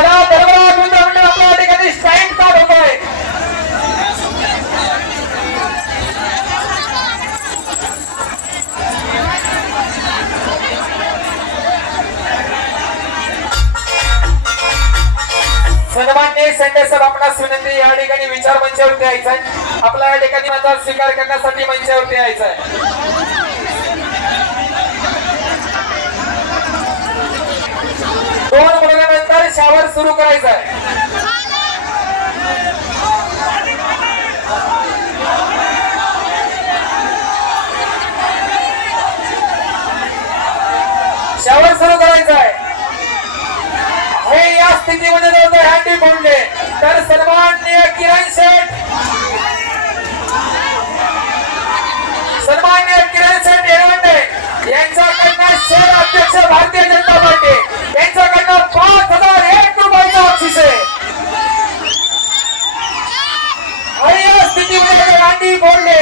चला दरबार मंडळ आपल्या ठिकाणी स्टँड स्टार्ट होतोय. सन्माननीय संजय सर आपणास विनंती या ठिकाणी विचार मंचावरती यायचंय. आपला या ठिकाणी माझा स्वीकार करण्यासाठी मंचावरती यायचंय. दोन मुलांनंतर शावर सुरू करायचा आहे. शावर सुरू करायचा आहे. हे या स्थितीमध्ये जर हँडी फोडले तर सन्माननीय किरण शेठ येवंडे यांच्याकडनं शहर अध्यक्ष भारतीय जनता पार्टी यांच्याकडनं 5001 रुपयाचा बक्षीस आहे. या स्थितीमध्ये हँडी फोडले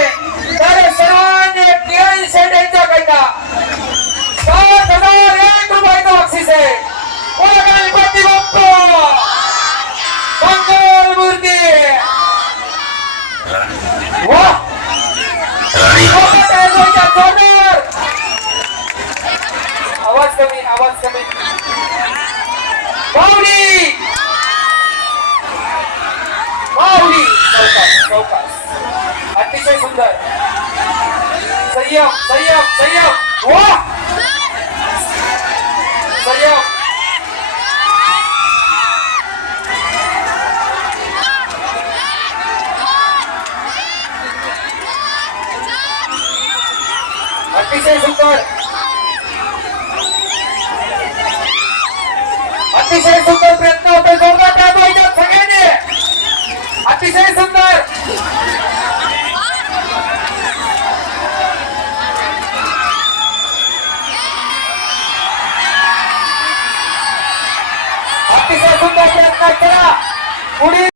तर सन्माननीय किरण शेठ यांच्याकडनं 5001 रुपयाचा बक्षीस आहे. गणपती बाप्पा मंगल मूर्ती. आवाज कमी माऊली माऊली चौकास अतिशय सुंदर. संयम संयम संयम संयम. अतिशय सुंदर प्रयत्न होते. जोरदार प्रयत्न होते सगळ्यांनी. अतिशय सुंदर. अतिशय सुंदर प्रयत्न करा. पुढील